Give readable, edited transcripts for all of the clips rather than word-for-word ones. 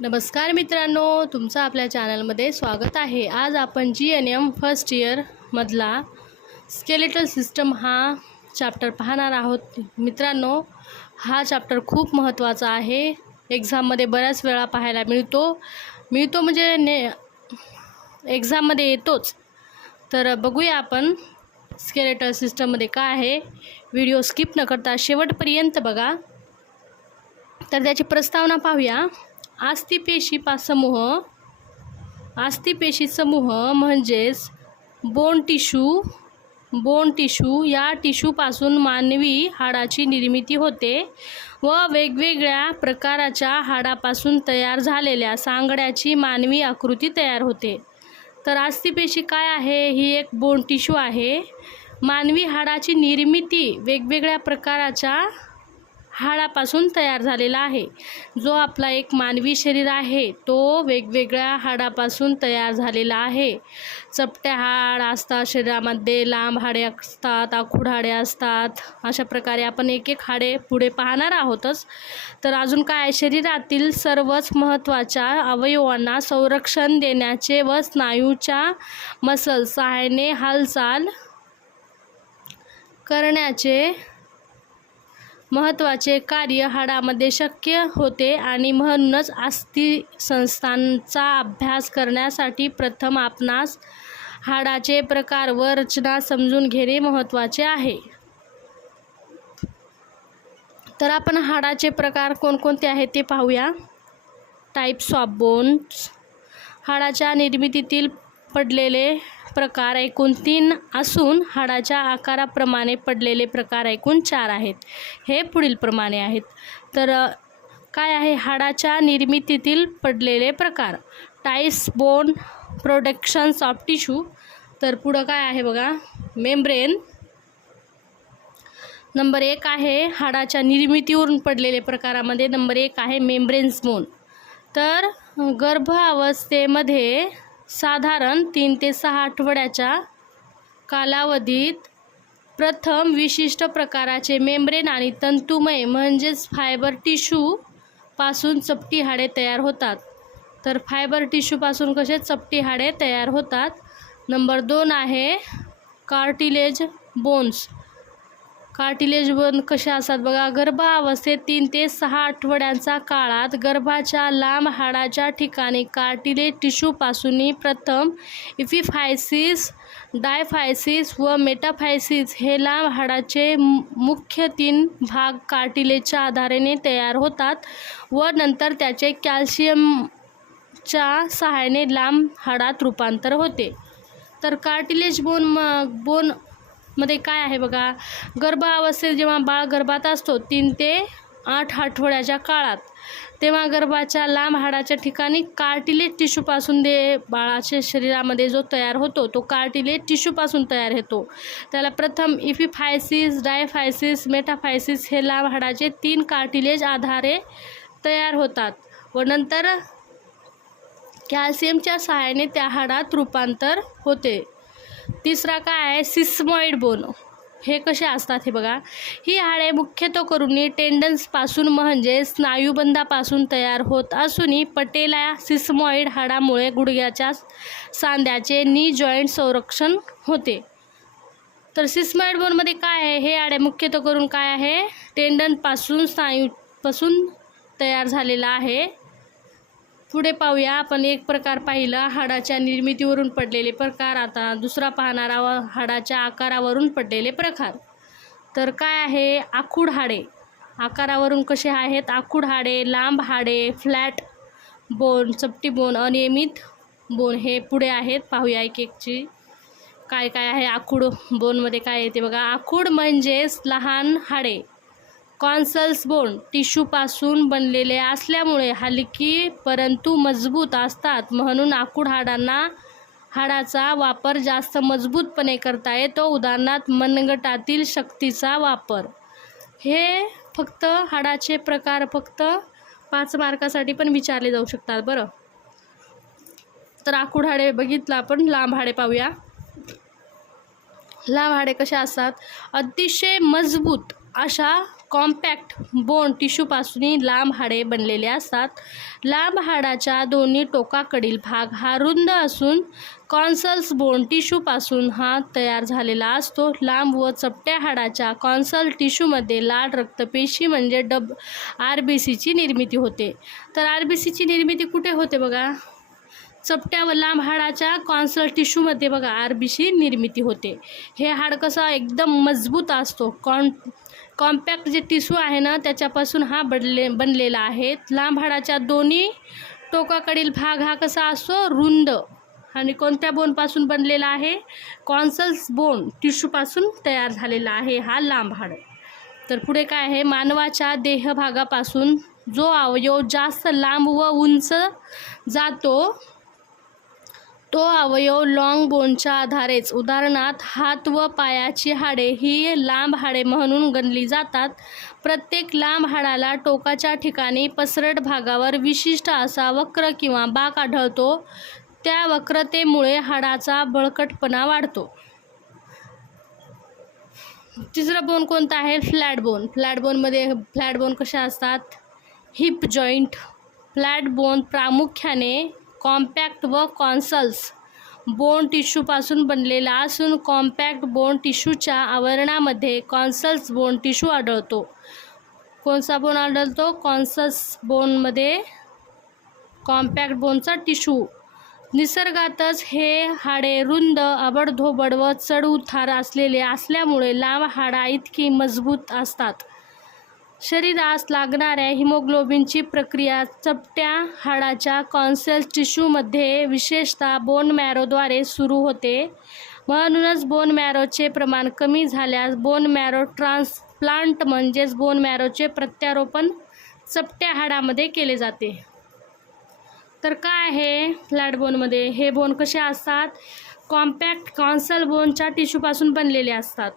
नमस्कार मित्रांनो, तुमचं आपल्या चॅनलमध्ये स्वागत आहे। आज आपण GNM फर्स्ट इयर मधला स्केलेटल सिस्टम हा चॅप्टर पाहणार आहोत। मित्रांनो, हा चॅप्टर खूप महत्त्वाचा आहे। एग्जाममध्ये बऱ्याच वेळा पाहायला मिळतो म्हणजे एग्जाममध्ये येतोच। तर बघूया आपण स्केलेटल सिस्टममध्ये काय आहे। व्हिडिओ स्किप न करता शेवटपर्यंत बघा। तर त्याची प्रस्तावना पाहूया। अस्थिपेशी समूह म्हणजेच बोन टिश्यू या टिश्यूपासून मानवी हाडाची निर्मिती होते व वेगवेगळ्या प्रकारच्या हाडापासून तयार झालेल्या सांगड्याची मानवी आकृती तयार होते। तर अस्थिपेशी काय आहे? ही एक बोन टिश्यू आहे। मानवी हाडाची निर्मिती वेगवेगळ्या प्रकारच्या हाडापासून तयार झालेला आहे। जो आपला एक मानवी शरीर आहे तो वेगवेगळ्या हाडापासून तयार झालेला आहे। चपटे हाड असतात शरीरामध्ये, लांब हाडे असतात, आखूड हाडे असतात। अशा प्रकारे आपण एक एक हाडे पुढे पाहणार आहोतच। तर अजून काय, शरीरातील सर्वच महत्त्वाच्या अवयवांना संरक्षण देण्याचे व स्नायूच्या मसल्स सहाय्याने हालचाल करण्याचे महत्त्वाचे कार्य हाडामध्ये शक्य होते आणि म्हणूनच अस्थिसंस्थांचा अभ्यास करण्यासाठी प्रथम आपणास हाडाचे प्रकार व रचना समजून घेणे महत्त्वाचे आहे। तर आपण हाडाचे प्रकार कोणकोणते आहेत ते पाहूया। Types of bones. हाडाच्या निर्मितीतील पडलेले प्रकार एकूण 3 असून हाडाच्या आकाराप्रमाणे पडलेले प्रकार एकूण 4 आहेत। हे पुढील प्रमाणे आहेत। तर काय आहे हाडाच्या निर्मितीतील पडलेले प्रकार? Types bone productions of tissue. तर पुढं काय आहे बघा, मेम्ब्रेन। नंबर 1 आहे हाडाच्या निर्मितीवरून पडलेले प्रकारामध्ये नंबर 1 आहे मेम्ब्रेन्स बोन। तर गर्भावस्थेमध्ये साधारण 3 ते 6 आठवड्याच्या कालावधीत प्रथम विशिष्ट प्रकाराचे मेम्ब्रेन आणि तंतुमय म्हणजेच फायबर टिश्यू पासून चपटी हाडे तयार होतात। तर फायबर टिश्यू पासून कसे चपटी हाडे तयार होतात। नंबर 2 आहे कार्टिलेज बोन्स। कार्टिलेज बोन कशा असतात बघा, गर्भावस्थेत 3 ते 6 आठवड्यांच्या काळात गर्भाच्या लांब हाडाच्या ठिकाणी कार्टिलेज टिश्यूपासून प्रथम इपिफायसिस, डायफायसिस व मेटाफायसिस हे लांब हाडाचे मुख्य 3 भाग कार्टिलेजच्या आधाराने तयार होतात व नंतर त्याचे कॅल्शियमच्या सहाय्याने लांब हाडात रूपांतर होते। तर कार्टिलेज बोन मध्ये काय आहे बघा, गर्भावस्थेत जेव्हा बाळ गर्भात असतो 3 ते 8 आठवड्याच्या काळात, तेव्हा गर्भाच्या लांब हाडाच्या ठिकाणी कार्टिलेज टिश्यूपासून बाळाच्या शरीरामध्ये जो तयार होतो तो कार्टिलेज टिश्यूपासून तयार होतो। त्याला प्रथम इपिफायसिस, डायफायसिस, मेटाफायसिस हे लांब हाडाचे 3 कार्टिलेज आधारे तयार होतात व नंतर कॅल्शियमच्या सहाय्याने त्या हाडात रूपांतर होते। तिसरा काय आहे सिस्मॉइड बोन। हे कसे असतात हे बघा, ही हाडे मुख्यतः करून टेंडन्सपासून म्हणजे स्नायुबंधापासून तयार होत असून पटेला सिस्मॉइड हाडामुळे गुडघ्याच्या सांध्याचे नी जॉईंट संरक्षण होते। तर सिस्मॉइड बोनमध्ये काय आहे, हे हाडे मुख्यतः करून काय आहे टेंडनपासून स्नायूपासून तयार झालेला आहे। पुढे पाहूया आपण एक प्रकार पाहिला हाडाच्या निर्मितीवरून पडलेले प्रकार। आता दुसरा पाहणार आहोत हाडाच्या आकारावरून पडलेले प्रकार। तर काय आहे आखूड हाडे। आकारावरून कसे आहेत आखूड हाडे, लांब हाडे, फ्लॅट बोन, चपटी बोन, अनियमित बोन हे पुढे आहेत। पाहूया एक एकची काय काय आहे। आखूड बोनमध्ये काय येते बघा, आखूड म्हणजेच लहान हाडे। कॉन्सल्स बोन टिश्यूपासून बनलेले असल्यामुळे हलकी परंतु मजबूत असतात, म्हणून आखूड हाडाचा वापर जास्त मजबूतपणे करता येतो। उदाहरणार्थ मनगटातील शक्तीचा वापर। हे फक्त हाडाचे प्रकार फक्त 5 मार्कासाठी पण विचारले जाऊ शकतात बरं। तर आखूड हाडे बघितलं आपण, लांब हाडे पाहूया। लांब हाडे कशा असतात, अतिशय मजबूत अशा कॉम्पॅक्ट बोन टिश्यूपासून लांब हाडे बनलेले असतात. लांब हाडाच्या दोन्ही टोकाकडील भाग हा रुंद असून कॉन्सल्स बोन टिश्यूपासून हा तयार झालेला असतो. लांब व चपट्या हाडाच्या कॉन्सल टिश्यूमध्ये लाल रक्तपेशी म्हणजे RBCची निर्मिती होते. तर RBCची निर्मिती कुठे होते बघा? चपट्या व लांब हाडाच्या कॉन्सल टिश्यूमध्ये बघा RBC निर्मिती होते. हे हाड कसं एकदम मजबूत असतो. कॉम्पॅक्ट जे टिश्यू आहे ना त्याच्यापासून हा बनलेला आहे. लांब हाडाच्या दोन्ही टोकाकडील भाग हा कसा असतो? रुंद. आणि कोणत्या बोनपासून बनलेला आहे? कॉन्सल्स बोन टिश्यूपासून तयार झालेला आहे हा लांब हाड. तर पुढे काय आहे? मानवाच्या देहभागापासून जो अवयव जास्त लांब व उंच जातो तो अवयव लॉंग बोनच्या आधारेच, उदाहरणार्थ हात व पायाची हाडे ही लांब हाडे म्हणून गणली जातात. प्रत्येक लांब हाडाला टोकाच्या ठिकाणी पसरट भागावर विशिष्ट असा वक्र किंवा बाक आढळतो. त्या वक्रतेमुळे हाडाचा बळकटपणा वाढतो. तिसरा बोन कोणता आहे? Flat bone. फ्लॅट बोन कशा असतात? Heap joint. फ्लॅट बोन प्रामुख्याने कॉम्पॅक्ट व कॉन्सल्स बोन टिश्यूपासून बनलेला असून compact bone टिश्यूच्या आवरणामध्ये consoles bone tissue आढळतो. कोणता बोन आढळतो? Consoles बोनमध्ये compact बोनचा tissue. निसर्गातच हे हाडे रुंद, आबडधोबड व चढउतार असलेले असल्यामुळे लांब हाडा इतकी मजबूत असतात. शरीरास लागणाऱ्या हिमोग्लोबिनची प्रक्रिया चपट्या हाडाच्या कॉन्सल टिश्यूमध्ये विशेषतः बोन मॅरोद्वारे सुरू होते. म्हणूनच बोन मॅरोचे प्रमाण कमी झाल्यास बोन मॅरो ट्रान्सप्लांट म्हणजेच बोन मॅरोचे प्रत्यारोपण चपट्या हाडामध्ये केले जाते. तर काय आहे फ्लॅट बोनमध्ये? हे बोन कसे असतात? कॉम्पॅक्ट कॉन्सल बोनच्या टिश्यूपासून बनलेले असतात.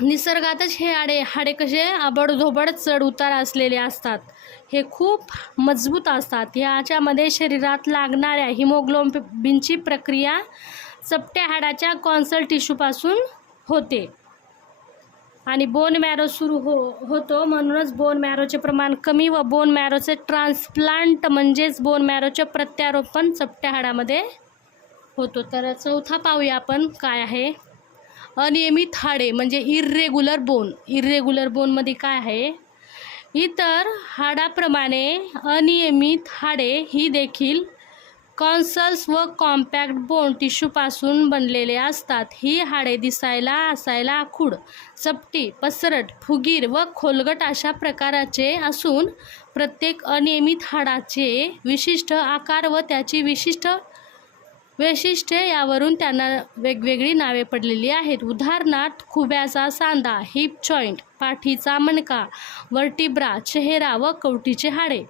निसर्गातच हे हाडे कसे आबडधोबड चढ उतार असलेले असतात. हे खूप मजबूत असतात. याच्यामध्ये शरीरात लागणाऱ्या हिमोग्लोबिनची प्रक्रिया चपट्या हाडाच्या कॉन्सल टिश्यूपासून होते आणि बोन मॅरो सुरू होतो. म्हणूनच बोन मॅरोचे प्रमाण कमी व बोन मॅरोचे ट्रान्सप्लांट म्हणजेच बोन मॅरोचे प्रत्यारोपण चपट्या हाडामध्ये होतो. तर चौथा पाहूया आपण काय आहे? अनियमित हाडे म्हणजे इर्रेग्युलर बोन. इर्रेग्युलर बोनमध्ये काय आहे? इतर हाडाप्रमाणे अनियमित हाडे ही देखील कॉन्सल्स व कॉम्पॅक्ट बोन टिश्यूपासून बनलेले असतात. ही हाडे असायला आखूड, चपटी, पसरट, फुगीर व खोलगट अशा प्रकारचे असून प्रत्येक अनियमित हाडाचे विशिष्ट आकार व त्याची विशिष्ट वैशिष्ट्ये यावरून त्यांना वेगवेगळी नावे पडलेली आहेत. उदाहरणार्थ खुब्याचा सांधा, हिप जॉईंट, पाठीचा मणका, वर्टिब्रा, चेहरा व कवटीचे हाडे.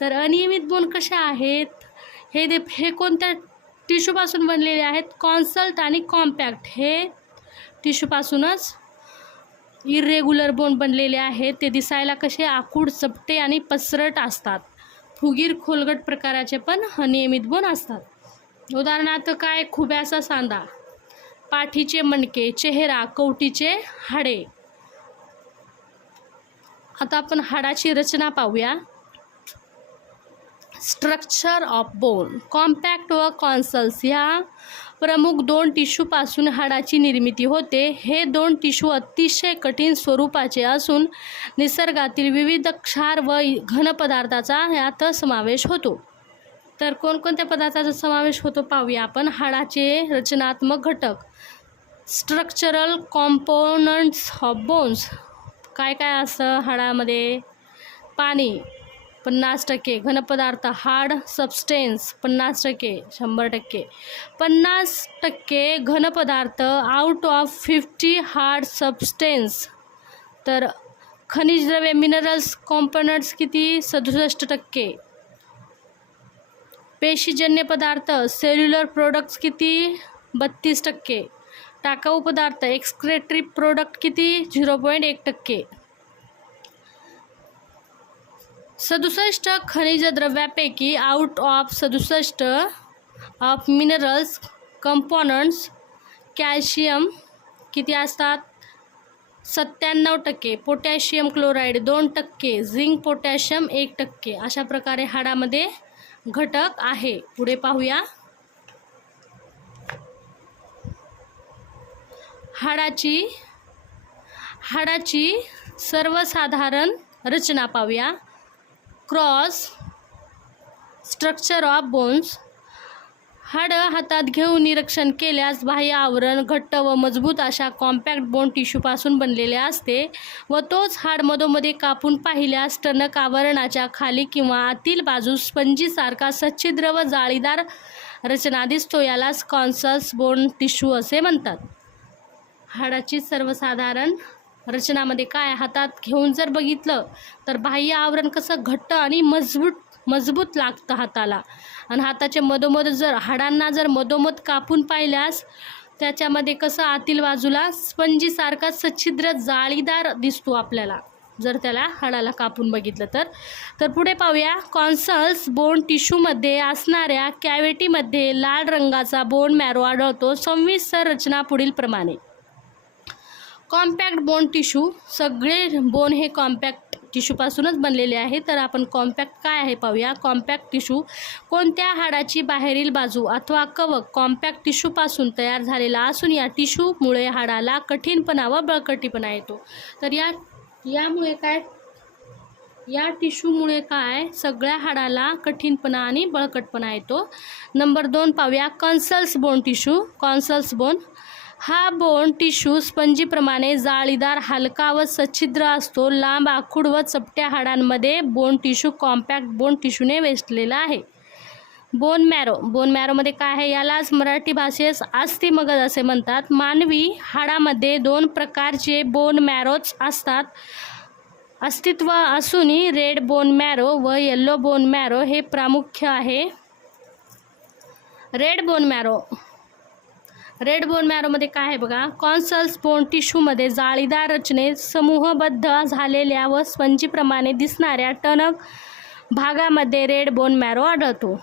तर अनियमित बोन कशा आहेत? हे कोणत्या टिश्यूपासून बनलेले आहेत? कॉन्सल्ट आणि कॉम्पॅक्ट हे टिश्यूपासूनच इर्रेग्युलर बोन बनलेले आहेत. ते दिसायला कसे आखूड, चपटे आणि पसरट असतात. फुगीर, खोलगट प्रकाराचे पण अनियमित बोन असतात. उदाहरणार्थ काय? खुब्याचा सांधा, पाठीचे मणके, चेहरा, कवटीचे हाडे. आता आपण हाडाची रचना पाहूया. Structure of bone. कॉम्पॅक्ट व कॉन्सल्स ह्या प्रमुख दोन टिश्यूपासून हाडाची निर्मिती होते. हे दोन टिश्यू अतिशय कठीण स्वरूपाचे असून निसर्गातील विविध क्षार व घन पदार्थाचा यात समावेश होतो. तर कोणकोणत्या पदार्थाचा समावेश होतो पाहूया आपण. हाडाचे रचनात्मक घटक. Structural components of bones. काय काय असतं हाडामध्ये? पाणी 50%, घनपदार्थ हार्ड सबस्टेन्स 50%, 100%, 50% घनपदार्थ आउट ऑफ 50 हार्ड सबस्टेन्स. तर खनिज द्रव्ये मिनरल्स कॉम्पोनंट्स किती? 67%. पेशीजन्य पदार्थ सेल्युलर प्रोडक्ट्स किती? 32%. टाकाऊ पदार्थ एक्सक्रेटरी प्रोडक्ट किती? 0.1%. 67 खनिज द्रव्यापैकी out of 67 of minerals components calcium किती असतात? 97%, पोटॅशियम क्लोराईड 2%, झिंक पोटॅशियम 1%. अशा प्रकारे हाडामध्ये घटक आहे. पुढे पाहूया. हाडाची सर्वसाधारण रचना पाहूया. Cross structure of bones. हाडं हातात घेऊन निरीक्षण केल्यास बाह्य आवरण घट्ट व मजबूत अशा कॉम्पॅक्ट बोन टिश्यूपासून बनलेले असते व तोच हाड मधोमध कापून पाहिल्यास टणक आवरणाच्या खाली किंवा आतील बाजूस स्पंजीसारखा सच्छिद्र व जाळीदार रचना दिसतो. यालाच कॉन्सल्स बोन टिश्यू असे म्हणतात. हाडाची सर्वसाधारण रचनामध्ये काय, हातात घेऊन जर बघितलं तर बाह्य आवरण कसं घट्ट आणि मजबूत लागतं हाताला. आणि हाताच्या मधोमध जर हाडांना जर मधोमध कापून पाहिल्यास त्याच्यामध्ये कसं आतील बाजूला स्पंजीसारखा सच्छिद्र जाळीदार दिसतो आपल्याला, जर त्याला हाडाला कापून बघितलं तर पुढे पाहूया. कॉन्सल्स बोन टिश्यूमध्ये असणाऱ्या कॅव्हिटीमध्ये लाल रंगाचा बोन मॅरो आढळतो. सविस्तर रचना पुढील प्रमाणे. Compact bone tissue. सगळे बोन हे कॉम्पॅक्ट टिश्यूपासूनच बनलेले आहे. तर आपण कॉम्पॅक्ट काय आहे पाहूया. कॉम्पॅक्ट टिश्यू कोणत्या हाडाची बाहेरील बाजू अथवा कवक कॉम्पॅक्ट टिश्यूपासून तयार झालेला असून या टिश्यूमुळे हाडाला कठीणपणा व बळकटीपणा येतो. तर यामुळे काय, या टिश्यूमुळे काय सगळ्या हाडाला कठीणपणा आणि बळकटपणा येतो. नंबर 2 पाहूया. Consoles bone tissue. Consoles bone हा बोन टिश्यू स्पंजीप्रमाणे जाळीदार, हलका व सच्छिद्र असतो. लांब, आखूड व चपट्या हाडांमध्ये बोन टिश्यू कॉम्पॅक्ट बोन टिश्यूने वेष्टलेला आहे. Bone marrow. बोन मॅरोमध्ये काय आहे, यालाच मराठी भाषेत अस्थिमगज असे म्हणतात. मानवी हाडामध्ये 2 प्रकारचे बोन मॅरोच असतात. अस्तित्व असूनही रेड बोन मॅरो व येलो बोन मॅरो हे प्रामुख्य आहे. Red bone marrow. Red bone मॅरोमध्ये काय आहे बघा. कॉन्सल्स बोन टिश्यूमध्ये जाळीदार रचनेत समूहबद्ध झालेल्या व स्पंजीप्रमाणे दिसणाऱ्या टणक भागामध्ये रेड बोन मॅरो आढळतो.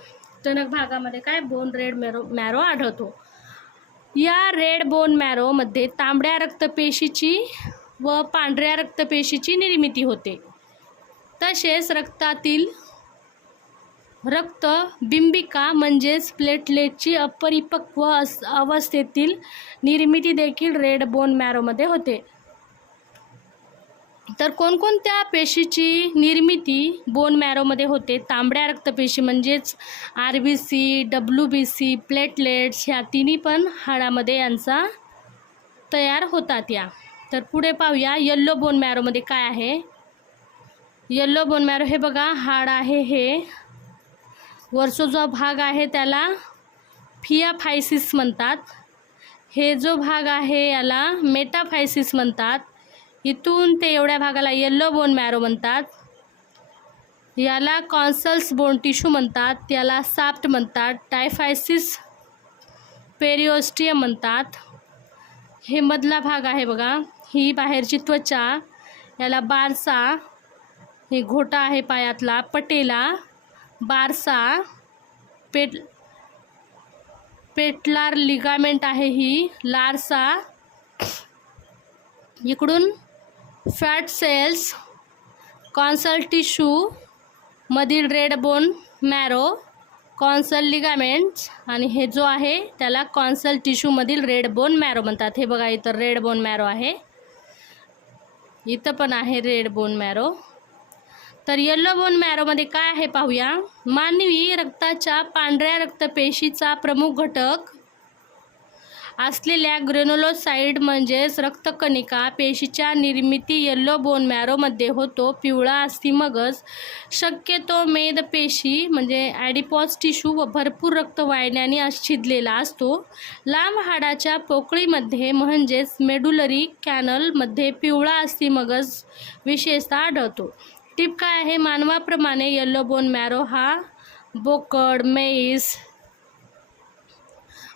टणक भागामध्ये काय रेड मॅरो आढळतो. या रेड बोन मॅरोमध्ये तांबड्या रक्तपेशीची व पांढऱ्या रक्तपेशीची निर्मिती होते. तसेच रक्तातील रक्तबिंबिका म्हणजेच प्लेटलेटची अपरिपक्व अवस्थेतील निर्मिती देखील रेड बोन मॅरोमध्ये होते. तर कोणकोणत्या पेशीची निर्मिती बोन मॅरोमध्ये होते. तांबड्या रक्तपेशी म्हणजेच RBC, WBC, प्लेटलेट्स ह्या तिन्ही पण हाडामध्ये यांचा तयार होतात या. तर पुढे पाहूया. येल्लो बोन मॅरोमध्ये काय आहे. येल्लो बोन मॅरो हे बघा हाड आहे, हे वरचा जो भाग आहे त्याला फियाफायसिस म्हणतात. हे जो भाग आहे याला मेटाफायसिस म्हणतात. इथून ते एवढ्या भागाला येल्लो बोन मॅरो म्हणतात. याला कॉन्सल्स बोन टिश्यू म्हणतात. याला साफ्ट म्हणतात. डायफायसिस पेरिओस्टियम म्हणतात. हे मधला भाग आहे बघा, ही बाहेरची त्वचा, याला बारसा, हे घोटा आहे पायातला, पटेला, बारसा, पेटलार लिगामेंट आहे ही, लारसा, इकडून फॅट सेल्स, कॉन्सल टिश्यू मधील red bone marrow, consul ligaments, आणि हे जो आहे त्याला कॉन्सल टिश्यू मधील रेड बोन मॅरो म्हणतात. हे बघा इथं रेड बोन मॅरो आहे, इथं पण आहे रेड बोन मॅरो. तर येलो बोन मॅरोमध्ये काय आहे पाहूया. मानवी रक्ताच्या पांढऱ्या रक्तपेशीचा प्रमुख घटक असलेल्या ग्रेन्युलोसाइड म्हणजेच रक्तकणिका पेशीच्या निर्मिती येलो बोन मॅरोमध्ये होतो. पिवळा अस्थिमगज शक्यतो मेदपेशी म्हणजे ॲडिपॉज टिश्यू व भरपूर रक्तवाहिन्यांनी छिदलेला असतो. लांब हाडाच्या पोकळीमध्ये म्हणजेच मेडुलरी कॅनलमध्ये पिवळा अस्थिमगज विशेषतः आढळतो. टिप काय आहे. मानवाप्रमाणे येलो बोन मॅरो हा बोकड, म्हैस,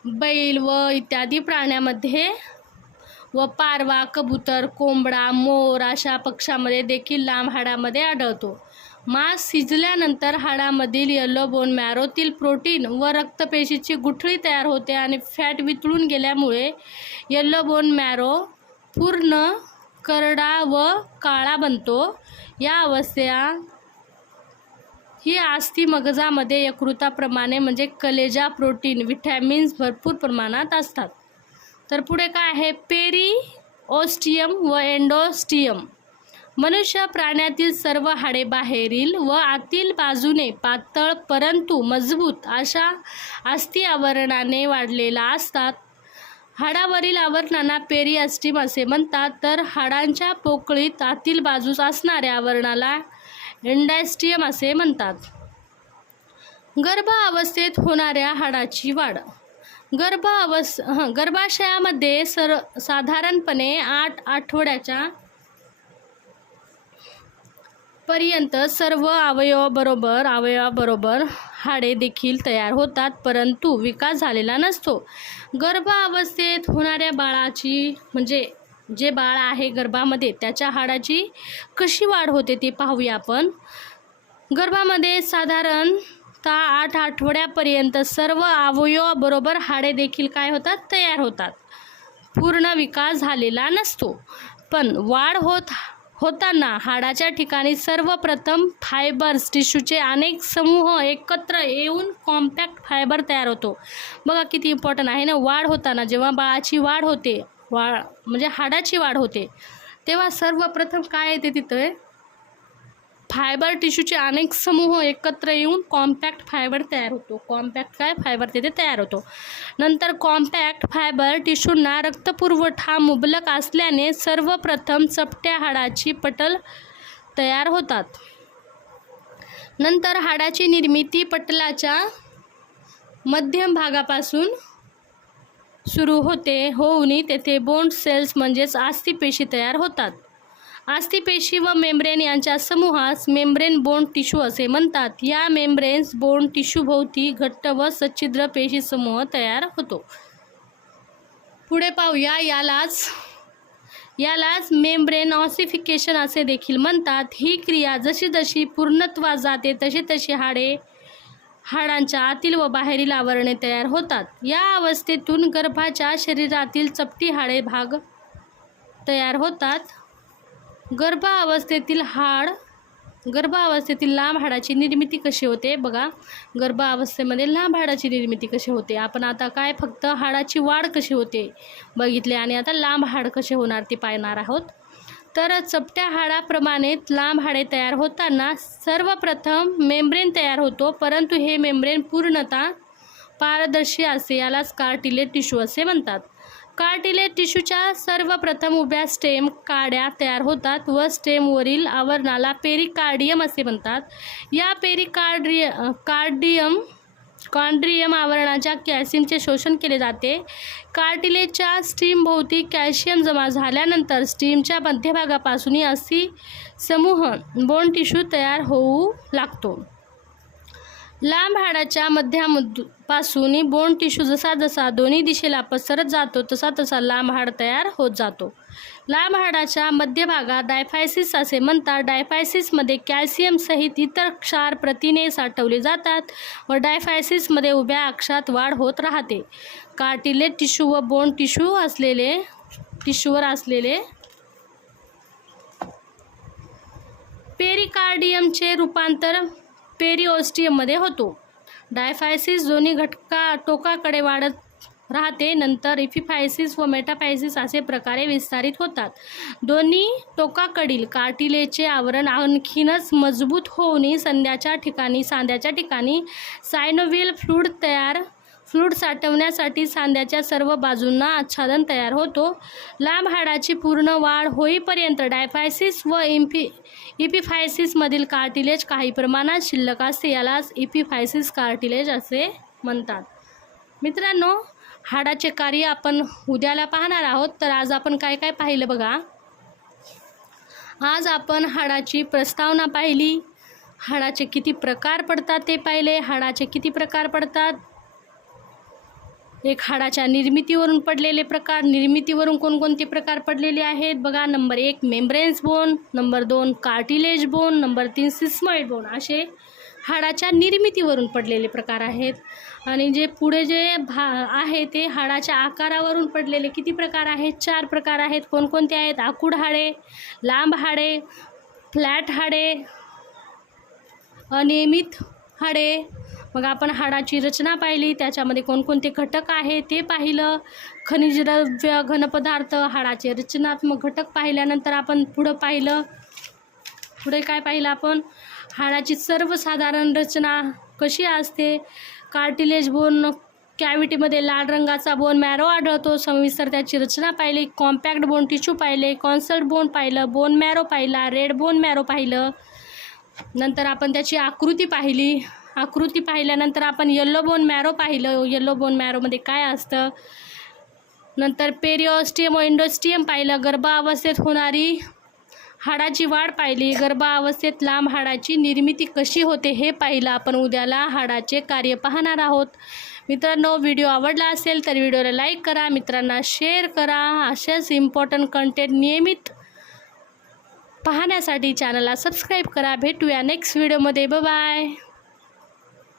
बैल व इत्यादी प्राण्यामध्ये व पारवा, कबूतर, कोंबडा, मोर अशा पक्ष्यामध्ये देखील लांब हाडामध्ये आढळतो. मांस शिजल्यानंतर हाडामधील येलो बोन मॅरोतील प्रोटीन व रक्तपेशीची गुठळी तयार होते आणि फॅट वितळून गेल्यामुळे येलो बोन मॅरो पूर्ण करडा व काळा बनतो. ही अस्थि मगजामध्ये यकृताप्रमाणे म्हणजे कलेजा, प्रोटीन, विटॅमिन्स भरपूर प्रमाणात असतात. तर पुढे काय आहे, पेरिओस्टियम व एंडोस्टियम. मनुष्य प्राण्यातील सर्व हाडे बाहेरील व आतील बाजूने पातळ परंतु मजबूत अशा अस्थि आवरणाने वाढलेला असतात. हाडावरील आवरणाला पेरिओस्टियम असे म्हणतात, तर हाडांच्या पोकळीत आतील बाजूस असणाऱ्या आवरणाला एंडोस्टियम असे म्हणतात. गर्भावस्थेत होणाऱ्या हाडाची वाढ. गर्भाशयामध्ये साधारणपणे 8 आठवड्याच्या पर्यंत सर्व अवयवाबरोबर हाडे देखील तयार होतात, परंतु विकास झालेला नसतो. गर्भावस्थेत होणाऱ्या बाळाची म्हणजे जे बाळ आहे गर्भामध्ये त्याच्या हाडाची कशी वाढ होते ते पाहूया आपण. गर्भामध्ये साधारणतः 8 आठवड्यापर्यंत सर्व अवयवाबरोबर हाडे देखील काय होतात, तयार होतात. पूर्ण विकास झालेला नसतो, पण वाढ होताना हाडाच्या ठिकाणी सर्वप्रथम फायबर्स टिश्यूचे अनेक समूह एकत्र येऊन कॉम्पॅक्ट फायबर तयार होतो. बघा किती इम्पॉर्टंट आहे ना. वाढ होताना जेव्हा बाळाची वाढ होते, म्हणजे हाडाची वाढ होते, तेव्हा सर्वप्रथम काय येते तिथे, फायबर टिश्यूचे अनेक समूह एकत्र येऊन कॉम्पॅक्ट फायबर तयार होतो. कॉम्पॅक्ट काय फायबर तिथे तयार होतो. नंतर कॉम्पॅक्ट फायबर टिश्यूंना रक्तपुरवठा मुबलक असल्याने सर्वप्रथम चपट्या हाडाची पटल तयार होतात. नंतर हाडाची निर्मिती पटलाच्या मध्यम भागापासून सुरू होऊन तेथे बोन सेल्स म्हणजेच अस्थिपेशी तयार होतात. अस्थिपेशी व मेम्ब्रेन यांच्या समूहास मेम्ब्रेन बोन टिश्यू असे म्हणतात. या मेम्ब्रेन्स बोन टिश्यूभोवती घट्ट व सच्छिद्र पेशी समूह तयार होतो. पुढे पाहूया, यालाच मेम्ब्रेन ऑसिफिकेशन असे देखील म्हणतात. ही क्रिया जशी जशी पूर्णत्वास जाते तशी तशी हाडांच्या आतील व बाहेरील आवरणे तयार होतात. या अवस्थेतून गर्भाच्या शरीरातील चपटी हाडे भाग तयार होतात. गर्भावस्थेतील लांब हाडाची निर्मिती कशी होते बघा. गर्भावस्थेमध्ये लांब हाडाची निर्मिती कशी होते. आपण आता काय फक्त हाडाची वाढ कशी होते बघितले आणि आता लांब हाड कसे होणार ते पाहणार आहोत. तर चपट्या हाडाप्रमाणे लांब हाडे तयार होताना सर्वप्रथम मेम्ब्रेन तयार होतो, परंतु हे मेम्ब्रेन पूर्णतः पारदर्शी असते. यालाच कार्टिलेज टिश्यू असे म्हणतात. कार्टिलेज टिश्यूच्या सर्वप्रथम उभ्या स्टेम काड्या तयार होतात व स्टेमवरील आवरणाला पेरिकार्डियम असे म्हणतात. या कॉन्ड्रियम आवरणाच्या कॅल्शियमचे शोषण केले जाते. कार्टिलेजच्या स्टीमभोवती कॅल्शियम जमा झाल्यानंतर स्टीमच्या मध्यभागापासून अस्थि समूह बोन टिश्यू तयार होऊ लागतो. लांब हाडाच्या मध्यापासून बोन टिश्यू जसा जसा दोन्ही दिशेला पसरत जातो तसा तसा लांब हाड तयार होत जातो. लांब हाडाच्या मध्यभागात डायफायसिस असे म्हणतात. डायफायसिसमध्ये कॅल्शियम सहित इतर क्षार प्रथिने साठवली जातात व डायफायसिसमध्ये उभ्या अक्षात वाढ होत राहते. कार्टिलेज टिश्यू व बोन टिश्यूवर असलेले पेरिकार्डियमचे रूपांतर पेरिओस्टियममध्ये होतो. डायफायसिस दोन्ही टोकाकडे वाढत राहते. नंतर इपिफायसिस व मेटाफायसिस असे प्रकारे विस्तारित होतात. दोन्ही टोकाकडील कार्टिलेजचे आवरण आणखीनच मजबूत होऊन सांध्याच्या ठिकाणी सायनोव्हियल फ्लूइड साठवण्यासाठी सांध्याच्या सर्व बाजूंना आच्छादन तयार होतो. लांब हाडाची पूर्ण वाढ होईपर्यंत डायफायसिस व इपिफायसिसमधील कार्टिलेज काही प्रमाणात शिल्लक असते. यालाच इपिफायसिस कार्टिलेज असे म्हणतात. मित्रांनो, हाडाचे कार्य आपण उद्याला पाहणार आहोत. तर आज आपण काय काय पाहिलं बघा. आज आपण हाडाची प्रस्तावना पाहिली, हाडाचे किती प्रकार पडतात ते पाहिले. हाडाचे किती प्रकार पडतात, एक हाडाच्या निर्मितीवरून पडलेले प्रकार, निर्मितीवरून कोणकोणते प्रकार पडलेले आहेत बघा. Number 1 membranes bone, number 2 cartilage bone, number 3 sesamoid bone असे हाडाच्या निर्मितीवरून पडलेले प्रकार आहेत. आणि जे पुढे जे आहे ते हाडाच्या आकारावरून पडलेले किती प्रकार आहेत? 4 प्रकार आहेत. कोणकोणते आहेत? आखूड हाडे, लांब हाडे, फ्लॅट हाडे, अनियमित हाडे. मग आपण हाडाची रचना पाहिली, त्याच्यामध्ये कोणकोणते घटक आहे ते पाहिलं. खनिज द्रव्य, घनपदार्थ, हाडाचे रचनात्मक घटक पाहिल्यानंतर आपण पुढे काय पाहिलं आपण? हाडाची सर्वसाधारण रचना कशी असते. कार्टिलेज बोन कॅव्हिटीमध्ये लाल रंगाचा बोन मॅरो आढळतो. सविस्तर त्याची रचना पाहिली. कॉम्पॅक्ट बोन टिश्यू पाहिले, कॉन्सल्ट बोन पाहिलं, बोन मॅरो पाहिला, रेड बोन मॅरो पाहिलं. नंतर आपण त्याची आकृती पाहिली. आकृती पाहिल्यानंतर आपण येलो बोन मॅरो पाहिलं. येलो बोन मॅरोमध्ये काय असतं. नंतर पेरिओस्टियम व एंडोस्टियम पाहिलं. गर्भावस्थेत होणारी हाडाची वाढ पाहिली. गर्भावस्थेत लांब हाडाची निर्मिती कशी होते हे पाहिलं. आपण उद्याला हाडाचे कार्य पाहणार आहोत. मित्रांनो, व्हिडिओ आवडला असेल तर व्हिडिओला लाईक करा, मित्रांना शेअर करा. असेच इम्पॉर्टंट कंटेंट नियमित पाहण्यासाठी चॅनलला सबस्क्राईब करा. भेटूया नेक्स्ट व्हिडिओमध्ये. Bye bye.